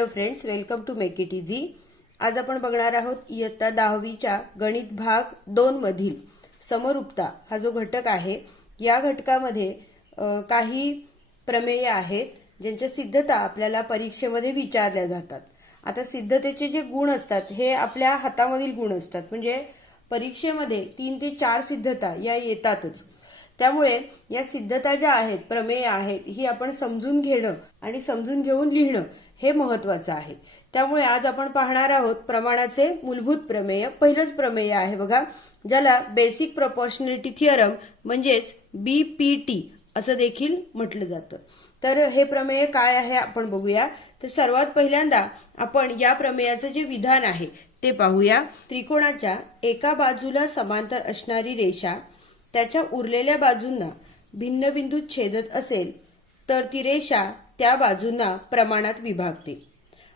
Hello friends, welcome to make it easy. आज आपण बघणार आहोत इयत्ता 10वीच्या गणित भाग 2 मधील समरूपता हा जो घटक आहे, या घटकामध्ये काही प्रमेय आहेत ज्यांच्या सिद्धता आपल्याला परीक्षेमध्ये विचारल्या जातात। आता सिद्धतेचे जे गुण असतात हे आपल्या हातामधील गुण असतात, म्हणजे परीक्षेमध्ये 3 ते 4 सिद्धता या येतातच। त्यामुळे या सिद्धता ज्या आहेत, प्रमेय आहेत, ही आपण समजून घेणं आणि समजून घेऊन लिहिणं हे महत्त्वाचं आहे। त्यामुळे आज आपण पाहणार आहोत प्रमाणाचे मूलभूत प्रमेय। पहिलंच प्रमेय आहे बघा, ज्याला बेसिक प्रोपोर्शनॅलिटी थिअरम म्हणजेच बीपीटी असं देखील म्हटलं जातं। तर हे प्रमेय काय आहे आपण बघूया। तर सर्वात पहिल्यांदा आपण या प्रमेयाचं जे विधान आहे ते पाहूया। त्रिकोणाच्या एका बाजूला समांतर असणारी रेषा त्याच्या उरलेल्या बाजूंना भिन्न बिंदूत छेदत असेल तर ती रेषा त्या बाजूंना प्रमाणात विभागते।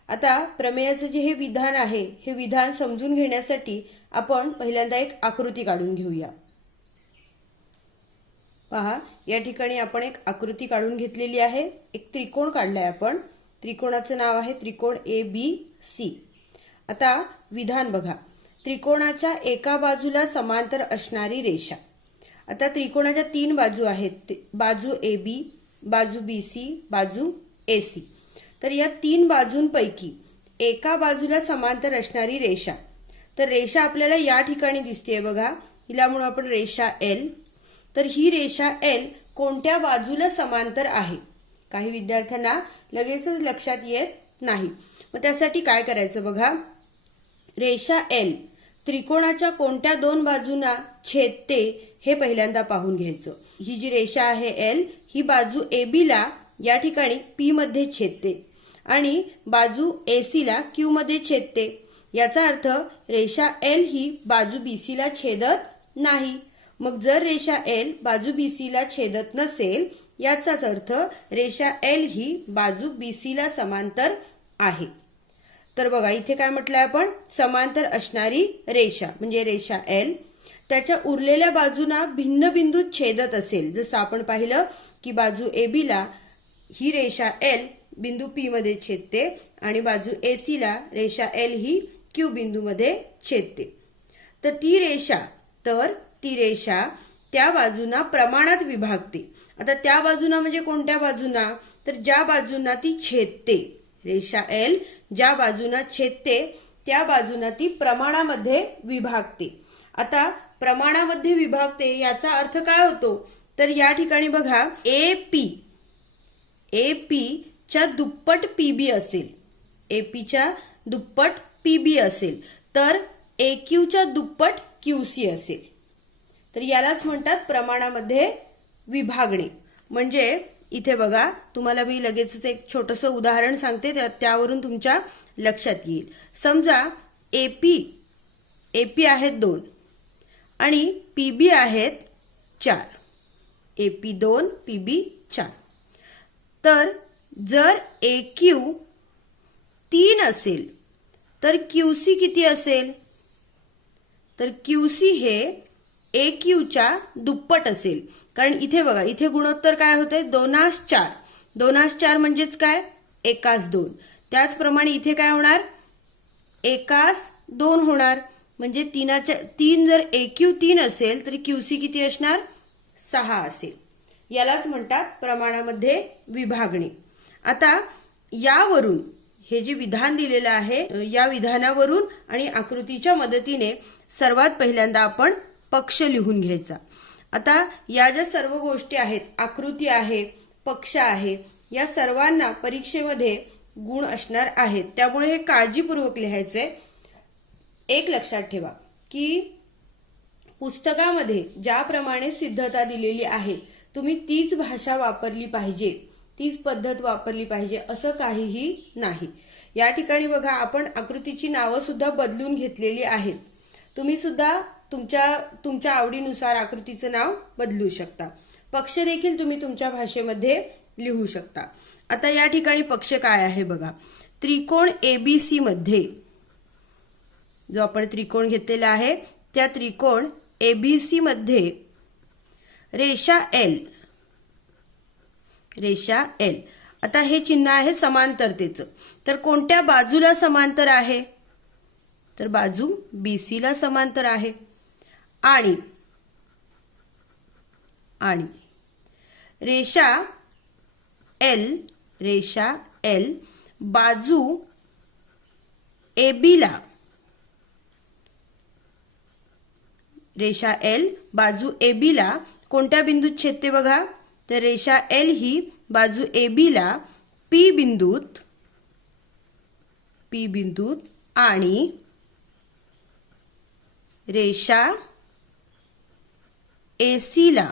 आता प्रमेयाचं जे हे विधान आहे, हे विधान समजून घेण्यासाठी आपण पहिल्यांदा एक आकृती काढून घेऊया। पहा, या ठिकाणी आपण एक आकृती काढून घेतलेली आहे। एक त्रिकोण काढलाय आपण। त्रिकोणाचं नाव आहे त्रिकोण ABC। आता विधान बघा, त्रिकोणाच्या एका बाजूला समांतर असणारी रेषा। आता त्रिकोणाच्या 3 बाजू आहेत, बाजू AB, बाजू BC, बाजू AC। तर या 3 बाजूंपैकी एका बाजूला समांतर असणारी रेषा, तर रेषा आपल्याला या ठिकाणी दिसतेय बघा, हिला म्हणू आपण रेषा L। तर ही रेषा L कोणत्या बाजूला समांतर आहे, काही विद्यार्थ्यांना लगेचच लक्षात येत नाही। मग त्यासाठी काय करायचं बघा, रेषा L त्रिकोणाच्या कोणत्या 2 बाजूंना छेदते हे पहिल्यांदा पाहून घ्यायचं। ही जी रेषा आहे L, ही बाजू AB ला या ठिकाणी P मध्ये छेदते आणि बाजू AC ला Q मध्ये छेदते। याचा अर्थ रेषा L ही बाजू BC ला छेदत नाही। मग जर रेषा L बाजू BC ला छेदत नसेल, याचाच अर्थ रेषा L ही बाजू BC ला समांतर आहे। तर बघा, इथे काय म्हटलंय आपण, समांतर असणारी रेषा म्हणजे रेषा L त्याच्या उरलेल्या बाजूंना भिन्न बिंदूत छेदत असेल। जसं आपण पाहिलं की बाजू AB ला ही रेषा L बिंदू P मध्ये छेदते आणि बाजू AC ला रेषा L ही Q बिंदू मध्ये छेदते। तर ती रेषा त्या बाजूंना प्रमाणात विभागते। आता त्या बाजूंना म्हणजे कोणत्या बाजूंना, तर ज्या बाजूंना ती छेदते। रेषा L ज्या बाजूंना छेदते त्या बाजूंना ती प्रमाणामध्ये विभागते। आता प्रमाणामध्ये विभागते याचा अर्थ काय होतो, तर या ठिकाणी बघा, AP च्या दुप्पट PB असेल, AP च्या दुप्पट PB असेल, तर AQ च्या दुप्पट QC असेल। तर यालाच म्हणतात प्रमाणामध्ये विभागणे। म्हणजे इथे बघा, तुम्हाला मी लगेचच एक छोटंसं उदाहरण सांगते, त्यावरून तुमच्या लक्षात येईल। समजा AP आहेत 2 आणि PB आहेत 4, AP 2 PB 4। तर जर AQ 3 असेल तर QC किती असेल, तर QC हे AQ च्या दुप्पट असेल। कारण इथे बघा, इथे गुणोत्तर काय होते, 2:4। 2:4 म्हणजेच काय, 1:2। त्याचप्रमाणे इथे काय होणार, 1:2 होणार। म्हणजे 3 जर AQ 3 असेल तर QC किती असणार, 6 असेल। यालाच म्हणतात प्रमाणामध्ये विभागणे। आता यावरून हे जे विधान दिलेलं आहे, या विधानावरून आणि आकृतीच्या मदतीने सर्वात पहिल्यांदा आपण पक्ष लिहून घ्यायचा। आता या ज्या सर्व गोष्टी आहेत, आकृती आहे, पक्ष आहे, या सर्वांना परीक्षेमध्ये गुण असणार आहेत। त्यामुळे हे काळजीपूर्वक लिहायचंय। एक लक्षात ठेवा की पुस्तकामध्ये ज्याप्रमाणे सिद्धता दिलेली आहे, तुम्ही तीच भाषा वापरली पाहिजे, तीच पद्धत वापरली पाहिजे असं काहीही नाही। या ठिकाणी बघा, आपण आकृतीची नावं सुद्धा बदलून घेतलेली आहेत। तुम्ही सुद्धा तुमच्या आवडीनुसार आकृतीचं नाव बदलू शकता। पक्ष देखील तुम्ही तुमच्या भाषेमध्ये लिहू शकता। आता या ठिकाणी पक्ष काय आहे बघा, त्रिकोण ABC मध्ये जो आपण त्रिकोण घेतलेला आहे, त्या त्रिकोण ABC मध्ये रेषा L आता हे चिन्ह आहे समांतरतेचं. तर कोणत्या बाजूला समांतर आहे? तर बाजू BC ला समांतर आहे. आणि रेषा L बाजू AB ला, रेषा L बाजू AB ला कोणत्या बिंदूत छेदते बघा? तर रेषा L ही बाजू AB ला P बिंदूत आणि रेषा AC ला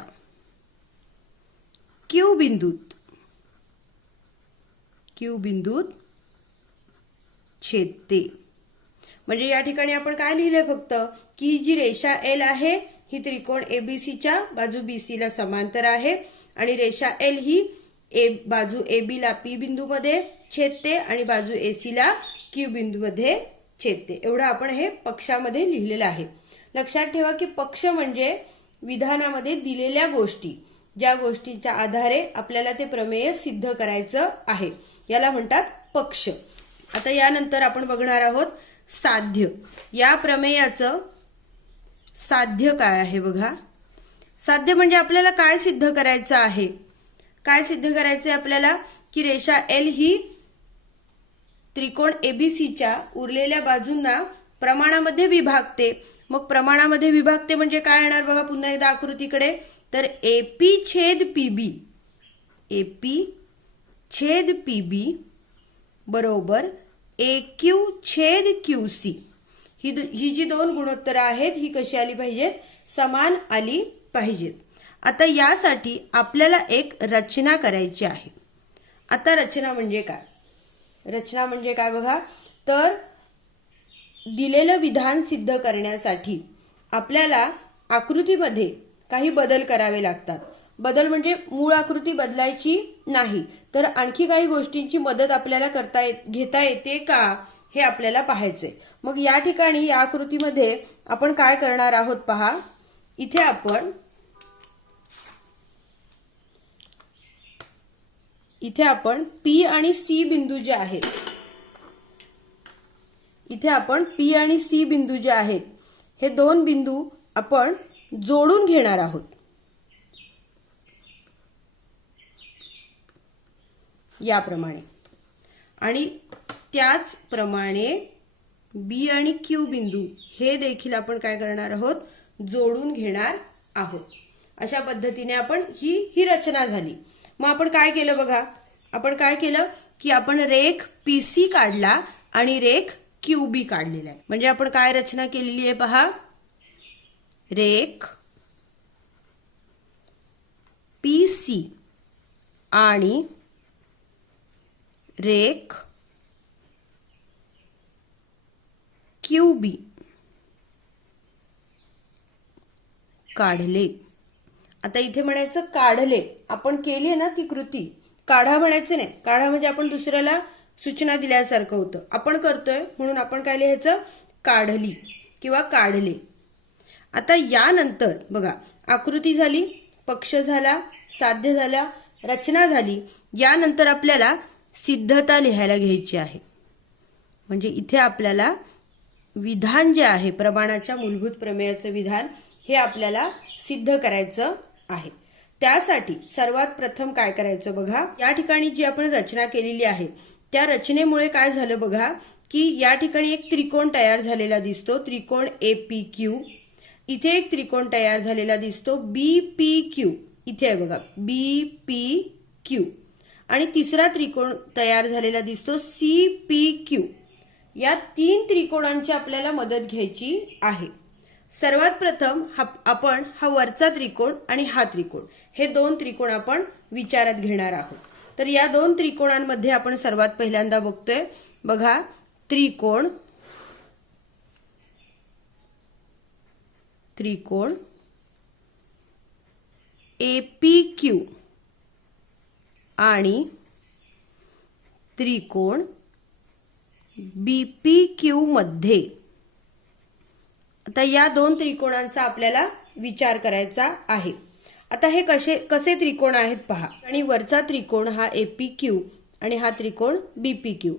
Q बिंदूत छेदते. म्हणजे या ठिकाणी आपण काय लिहिलंय फक्त की ही जी रेषा L आहे ही त्रिकोण ABCच्या बाजू BC ला समांतर आहे आणि रेषा L ही बाजू AB ला P बिंदूमध्ये छेदते आणि बाजू AC ला Q बिंदूमध्ये छेदते. एवढं आपण हे पक्षामध्ये लिहिलेलं आहे. लक्षात ठेवा की पक्ष म्हणजे विधानामध्ये दिलेल्या गोष्टी, ज्या गोष्टीच्या आधारे आपल्याला ते प्रमेय सिद्ध करायचं आहे, याला म्हणतात पक्ष. आता यानंतर आपण बघणार आहोत साध्य. या प्रमेयाचं साध्य काय आहे बघा. साध्य म्हणजे आपल्याला काय सिद्ध करायचं आहे? काय सिद्ध करायचं आहे आपल्याला? की रेषा L ही त्रिकोण ABCच्या उरलेल्या बाजूंना प्रमाणामध्ये विभागते. मग प्रमाणामध्ये विभागते म्हणजे काय येणार बघा पुन्हा एकदा आकृतीकडे. तर AP छेद PB बरोबर AQ छेद QC. ही जी दोन गुणोत्तरं आहेत ही कशी आली पाहिजेत? समान आली पाहिजेत. आता यासाठी आपल्याला एक रचना करायची आहे. आता रचना म्हणजे काय? रचना म्हणजे काय बघा. तर दिलेलं विधान सिद्ध करण्यासाठी आपल्याला आकृतीमध्ये काही बदल करावे लागतात. बदल मूळ आकृती बदलायची नाही, तर आणखी काही गोष्टींची मदत आपल्याला घेता येते का हे आपल्याला पाहायचंय. मग या ठिकाणी या आकृतीमध्ये आपण काय करणार आहोत पहा. इथे आपण P आणि C बिंदू जे आहेत, इथे आपण P आणि C बिंदू जे आहेत हे दोन बिंदू आपण जोडून घेणार आहोत. याप्रमाणे आणि त्याचप्रमाणे B आणि Q बिंदू हे देखील आपण काय करणार आहोत? जोडून घेणार आहोत. अशा पद्धतीने आपण ही रचना झाली. मग आपण काय केलं बघा. आपण काय केलं की आपण रेख PC काढला आणि रेख QB काढलेला आहे. म्हणजे आपण काय रचना केलेली आहे पहा. रेख PC आणि रेख QB काढले. आता इथे म्हणायचं काढले. आपण केली ना ती कृती. काढा म्हणायचं नाही. काढा म्हणजे आपण दुसऱ्याला सूचना दिल्यासारखं होतं. आपण करतोय म्हणून आपण काय लिहायचं? काढली किंवा काढले. आता यानंतर बघा आकृती झाली, पक्ष झाला, साध्य झाला, रचना झाली. यानंतर आपल्याला सिद्धता लिहायला घ्यायची आहे. म्हणजे इथे आपल्याला विधान जे आहे, प्रमाणाच्या मूलभूत प्रमेयाचं विधान, हे आपल्याला सिद्ध करायचं आहे. त्यासाठी सर्वात प्रथम काय करायचं बघा. या ठिकाणी जी आपण रचना केलेली आहे त्या रचनेमुळे काय झालं बघा की या ठिकाणी एक त्रिकोण तयार झालेला दिसतो, त्रिकोण APQ. इथे एक त्रिकोण तयार झालेला दिसतो BPQ. इथे आहे बघा BPQ. आणि तिसरा त्रिकोण तयार झालेला दिसतो CPQ. या तीन त्रिकोणांची आपल्याला मदत घ्यायची आहे. सर्वात प्रथम आपण हा वरचा त्रिकोण आणि हा त्रिकोण, हे दोन त्रिकोण आपण विचारात घेणार आहोत. तर या दोन त्रिकोणांमध्ये आपण सर्वात पहिल्यांदा बघतोय बघा त्रिकोण APQ आणि त्रिकोण BPQ मध्ये. आता या दोन त्रिकोणांचा आपल्याला विचार करायचा आहे. आता हे कसे त्रिकोण आहेत पहा. आणि वरचा त्रिकोण हा APQ आणि हा त्रिकोण BPQ.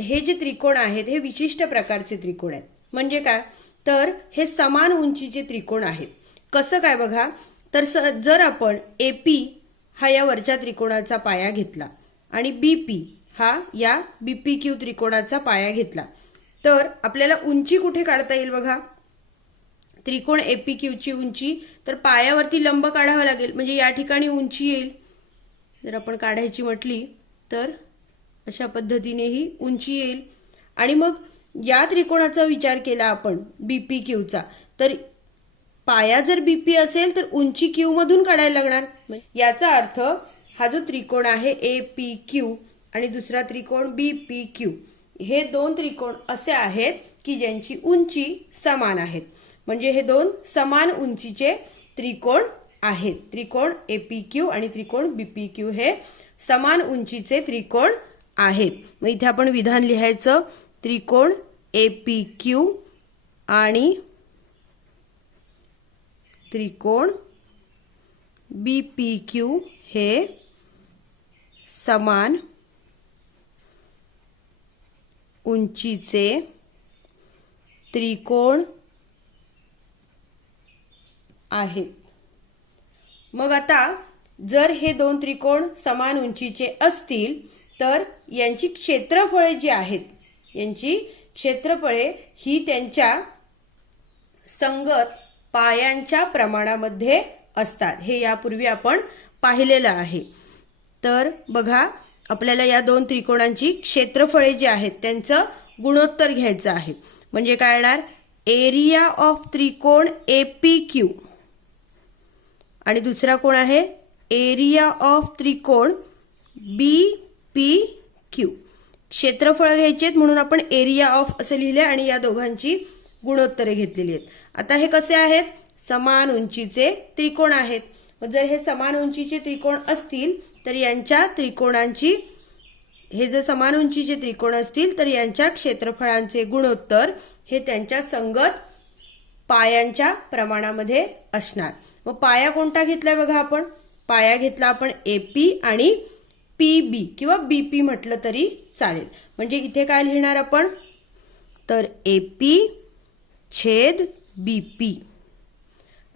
हे जे त्रिकोण आहेत हे विशिष्ट प्रकारचे त्रिकोण आहेत. म्हणजे काय, तर हे समान उंचीचे त्रिकोण आहेत. कसं काय बघा, तर जर आपण AP हा या वरच्या त्रिकोणाचा पाया घेतला आणि BP हा या BPQ त्रिकोणाचा पाया घेतला, तर आपल्याला उंची कुठे काढता येईल बघा. त्रिकोण APQ ची उंची तर पायावरती लंब काढावा लागेल, म्हणजे या ठिकाणी उंची येईल. जर आपण काढायची म्हटली तर अशा पद्धतीने ही उंची येईल. आणि मग या त्रिकोणाचा विचार केला आपण BPQ चा, तर पाया जर BP असेल तर उंची Q मधून काढायला लागणार. याचा अर्थ हा जो त्रिकोण आहे APQ आणि दुसरा त्रिकोण BPQ, हे दोन त्रिकोण असे आहेत की ज्यांची उंची समान आहेत. म्हणजे हे दोन समान उंचीचे त्रिकोण आहेत. त्रिकोण APQ आणि त्रिकोण BPQ हे समान उंचीचे त्रिकोण आहेत. मग इथे आपण विधान लिहायचं, त्रिकोण APQ आणि त्रिकोण BPQ हे समान उंचीचे त्रिकोण आहेत. मग आता जर हे दोन त्रिकोण समान उंचीचे असतील तर यांची क्षेत्रफळे जी आहेत, यांची क्षेत्रफळे ही त्यांच्या संगत पायांच्या प्रमाणामध्ये असतात. हे यापूर्वी आपण पाहिलेलं आहे. तर बघा, आपल्याला या दोन त्रिकोणांची क्षेत्रफळे जी आहेत त्यांचं गुणोत्तर घ्यायचं आहे. म्हणजे काय येणार, एरिया ऑफ त्रिकोण APQ आणि दुसरा कोण आहे, एरिया ऑफ त्रिकोण BPQ. क्षेत्रफळ घ्यायचे आहेत म्हणून आपण एरिया ऑफ असे लिहिले आणि या दोघांची गुणोत्तरे घेतलेली आहेत. आता हे कसे आहेत, समान उंचीचे त्रिकोण आहेत. जर हे समान उंचीचे त्रिकोण असतील तर यांच्या त्रिकोणांची, हे जर समान उंचीचे त्रिकोण असतील तर यांच्या क्षेत्रफळांचे गुणोत्तर हे त्यांच्या संगत पायांच्या प्रमाणामध्ये असणार. मग पाया कोणता घेतलाय बघा, आपण पाया घेतला आपण AP आणि PB किंवा BP म्हटलं तरी चालेल. म्हणजे इथे काय लिहिणार आपण, तर AP छेद BP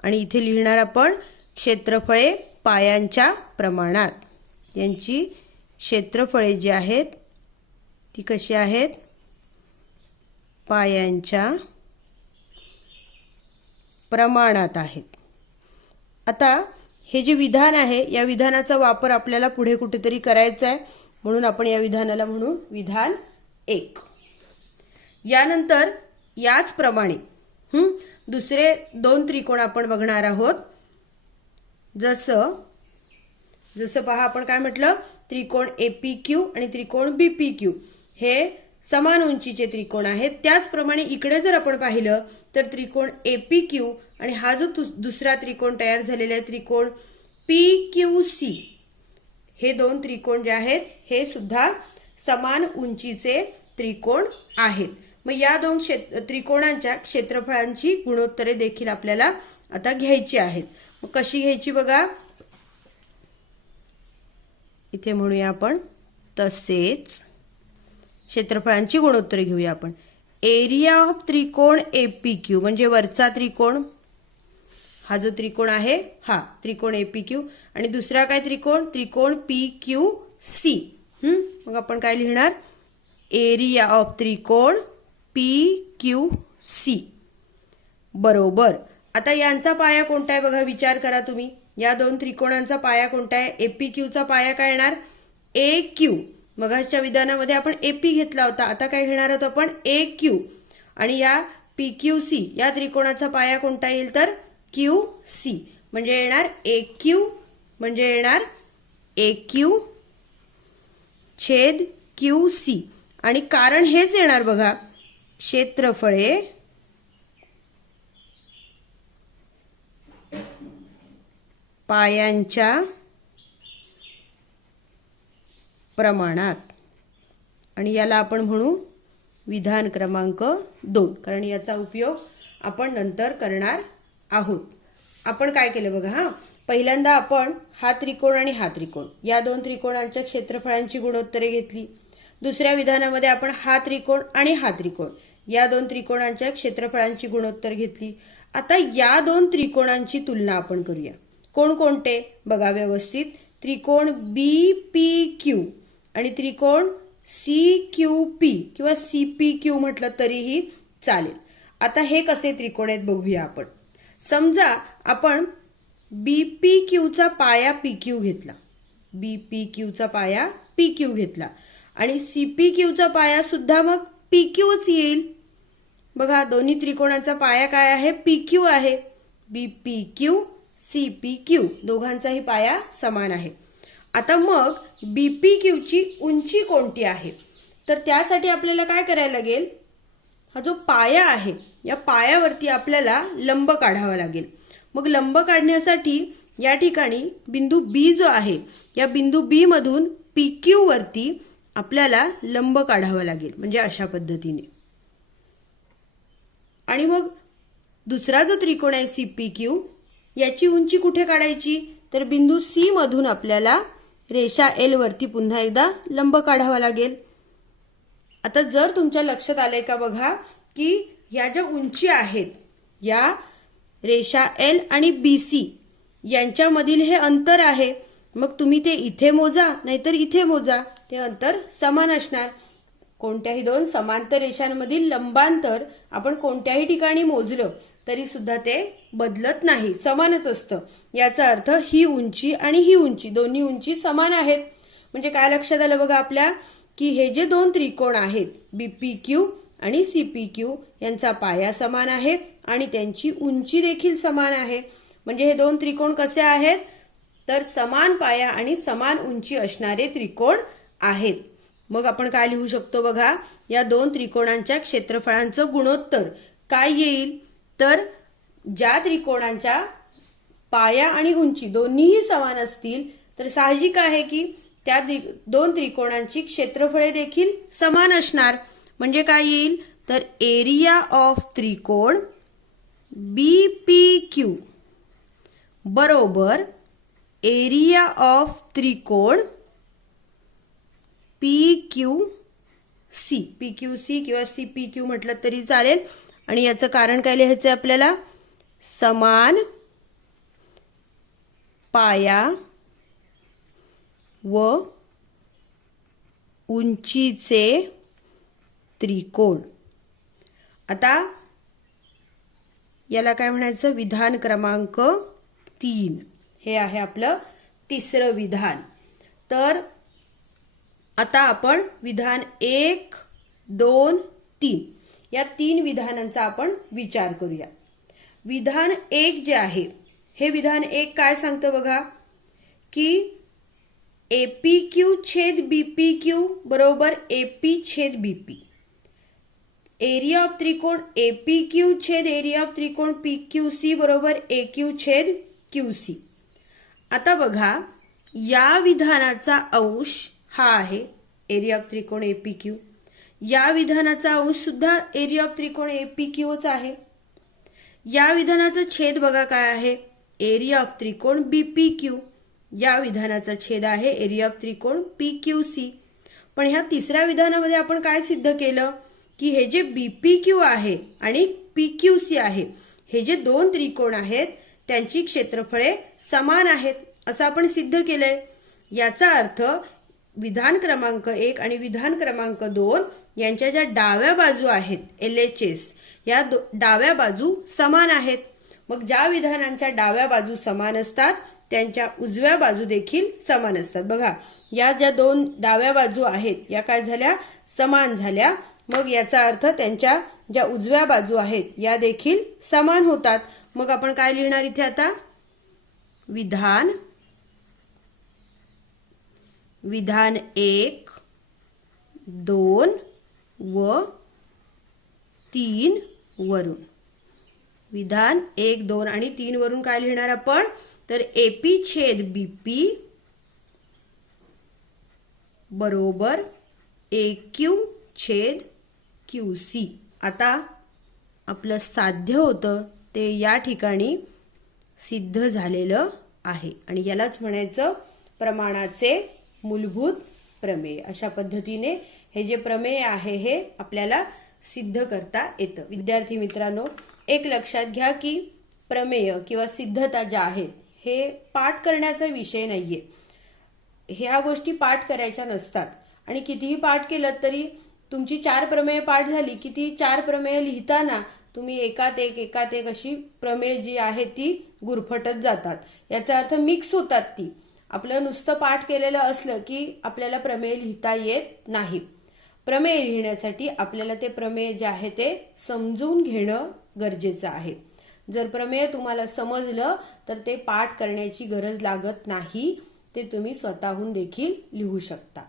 आणि इथे लिहिणार आपण क्षेत्रफळे पायांच्या प्रमाणात. यांची क्षेत्रफळे जी आहेत ती कशी आहेत, पायांच्या प्रमाणात आहेत. आता हे जे विधान आहे या विधानाचा वापर आपल्याला पुढे कुठेतरी करायचा आहे, म्हणून आपण या विधानाला म्हणू विधान 1. यानंतर याचप्रमाणे दुसरे दोन त्रिकोण आपण बघणार आहोत. जसं पहा, आपण काय म्हटलं, त्रिकोण APQ आणि त्रिकोण BPQ हे समान उंचीचे त्रिकोण आहेत. त्याचप्रमाणे इकडे जर आपण पाहिलं तर त्रिकोण APQ आणि हा जो दुसरा त्रिकोण तयार झालेला आहे त्रिकोण PQC, हे दोन त्रिकोण जे आहेत हे सुद्धा समान उंचीचे त्रिकोण आहेत. मग या दोन त्रिकोणांच्या क्षेत्रफळांची गुणोत्तरे देखील आपल्याला आता घ्यायची आहेत. मग कशी घ्यायची बघा, इथे म्हणूया आपण तसेच क्षेत्रफळांची गुणोत्तरे घेऊया आपण. एरिया ऑफ त्रिकोण APQ म्हणजे वरचा त्रिकोण, हा जो त्रिकोण आहे हा त्रिकोण APQ आणि दुसरा काय त्रिकोण, त्रिकोण PQC. मग आपण काय लिहिणार, एरिया ऑफ त्रिकोण PQC बरोबर. आता यांचा पाया कोणता आहे बघा, विचार करा तुम्ही. या दोन त्रिकोणांचा पाया कोणता आहे, APQ चा पाया काय येणार, AQ. मगाच्या विधानामध्ये आपण AP घेतला होता, आता काय घेणार आहोत आपण, AQ. आणि या PQC या त्रिकोणाचा पाया कोणता येईल तर QC. म्हणजे येणार AQ, म्हणजे येणार AQ छेद QC. आणि कारण हेच येणार बघा, क्षेत्रफळे पायांच्या प्रमाणात. आणि याला आपण म्हणू विधान क्रमांक 2, कारण याचा उपयोग आपण नंतर करणार आहोत. आपण काय केलं बघा, पहिल्यांदा आपण हा त्रिकोण आणि हा त्रिकोण या दोन त्रिकोणांच्या क्षेत्रफळांची गुणोत्तरे घेतली. दुसऱ्या विधानामध्ये आपण हा त्रिकोण आणि हा त्रिकोण या दोन त्रिकोणांच्या क्षेत्रफळांची गुणोत्तर घेतली. आता या दोन त्रिकोणांची तुलना आपण करूया. कोणकोणते बघा व्यवस्थित. त्रिकोण BPQ आणि त्रिकोण CQP किंवा CPQ म्हटलं तरीही चालेल. आता हे कसे त्रिकोण आहेत बघूया आपण. समजा आपण BPQचा पाया PQ घेतला, BPQचा पाया PQ घेतला आणि CPQचा पाया सुद्धा मग PQच येईल. बघा दोन्ही त्रिकोणाचा पाया काय आहे? PQ आहे. BPQ CPQ दोघांचाही पाया समान आहे. आता मग BPQची उंची कोणती आहे? तर त्यासाठी आपल्याला काय करायला लागेल? हा जो पाया आहे या पायावरती आपल्याला लंब काढावा लागेल. मग लंब काढण्यासाठी या ठिकाणी बिंदू B जो आहे या बिंदू B मधून PQ वरती आपल्याला लंब काढावा लागेल, म्हणजे अशा पद्धतीने. आणि मग दुसरा जो त्रिकोण आहे CPQ याची उंची कुठे काढायची? तर बिंदू C मधून आपल्याला रेषा L वरती पुन्हा एकदा लंब काढावा लागेल. आता जर तुमच्या लक्षात आलंय का बघा की ह्या ज्या उंची आहेत या रेषा L आणि BC यांच्यामधील हे अंतर आहे. मग तुम्ही ते इथे मोजा नाहीतर इथे मोजा, ते अंतर समान असणार. कोणत्याही दोन समांतर रेषांमधील लंबांतर आपण कोणत्याही ठिकाणी मोजलं तरी सुद्धा ते बदलत नाही, समानच असतं. याचा अर्थ ही उंची आणि ही उंची दोन्ही उंची समान आहेत. म्हणजे काय लक्षात आलं बघा आपल्या की हे जे दोन त्रिकोण आहेत BPQ आणि CPQ यांचा पाया समान आहे आणि त्यांची उंची देखील समान आहे. म्हणजे हे दोन त्रिकोण कसे आहेत? तर समान पाया आणि समान उंची असणारे त्रिकोण आहेत. मग आपण काय लिहू शकतो बघा, या दोन त्रिकोणांच्या क्षेत्रफळांचं गुणोत्तर काय येईल? तर ज्या त्रिकोणांच्या पाया आणि उंची दोन्हीही समान असतील तर साहजिक आहे की त्या दोन त्रिकोणांची क्षेत्रफळे देखील समान असणार. म्हणजे काय येईल? तर एरिया ऑफ त्रिकोण BPQ बरोबर एरिया ऑफ त्रिकोण PQC, PQC किंवा CPQ म्हटलं तरी चालेल. आणि याचं कारण काय लिहायचं आपल्याला? समान पाया व उंचीचे त्रिकोण. आता याला काय म्हणायचं? विधान क्रमांक 3. हे आहे आपलं तिसरं विधान. तर आता आपण विधान 1, 2, 3 या 3 विधानांचा आपण विचार करूया. विधान 1 जे आहे हे विधान 1 काय सांगतं बघा की APQ छेद BPQ बरोबर AP छेद BP. एरिया ऑफ त्रिकोण APQ छेद एरिया ऑफ त्रिकोण PQC बरोबर AQ छेद QC. आता बघा या विधानाचा अंश हा आहे एरिया ऑफ त्रिकोण APQ. या विधानाचा अंश सुद्धा एरिया ऑफ त्रिकोण APQच आहे. या विधानाचा छेद बघा काय आहे? एरिया ऑफ त्रिकोण BPQ. या विधानाचा छेद आहे एरिया ऑफ त्रिकोण PQC. पण ह्या तिसऱ्या विधानामध्ये आपण काय सिद्ध केलं की हे जे BPQ आहे आणि PQC आहे हे जे दोन त्रिकोण आहेत त्यांची क्षेत्रफळे समान आहेत असं आपण सिद्ध केलंय. याचा अर्थ विधान क्रमांक 1 आणि विधान क्रमांक 2 यांच्या ज्या डाव्या बाजू आहेत LHS या डाव्या बाजू समान आहेत. मग ज्या विधानांच्या डाव्या बाजू समान असतात त्यांच्या उजव्या बाजू देखील समान असतात. बघा या ज्या दोन डाव्या बाजू आहेत या काय झाल्या? समान झाल्या. मग याचा अर्थ त्यांच्या ज्या उजव्या बाजू आहेत या देखील समान होतात. मग आपण काय लिहिणार इथे आता? विधान 1, 2 व 3 वरून. विधान 1, 2 आणि 3 वरून काय लिहिणार आपण? तर AP छेद BP बरोबर AQ छेद QC. आता आपलं साध्य होतं ते या ठिकाणी सिद्ध झालेलं आहे आणि यालाच म्हणायचं प्रमाणाचे मूलभूत प्रमेय। अशा पद्धतीने हे जे प्रमेय आहे हे आपल्याला सिद्ध करता येतं। विद्यार्थी मित्रांनो, एक लक्षात घ्या की प्रमेय किंवा सिद्धता ज्या आहेत हे पाठ करण्याचा विषय नाहीये। ह्या गोष्टी पाठ करायच्या नसतात आणि कितीही पाठ केलं तरी तुमची 4 प्रमेय पाठ झाली की ती 4 प्रमेय लिहिताना तुम्ही एकात एक अशी प्रमेय जी आहे ती गुरफटत जातात। याचा अर्थ मिक्स होतात ती। आपलं नुसतं पाठ केलेलं असलं की आपल्याला प्रमेय लिहिता येत नाही। प्रमेय लिहिण्यासाठी आपल्याला ते प्रमेय जे आहे ते समजून घेणं गरजेचं आहे। जर प्रमेय तुम्हाला समजलं तर ते पाठ करण्याची गरज लागत नाही, ते तुम्ही स्वतःहून देखील लिहू शकता।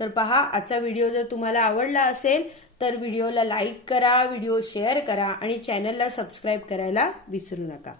तर पहा, आजचा व्हिडिओ जर तुम्हाला आवडला असेल तर व्हिडिओला लाईक करा, व्हिडिओ शेअर करा आणि चॅनलला सबस्क्राईब करायला विसरू नका।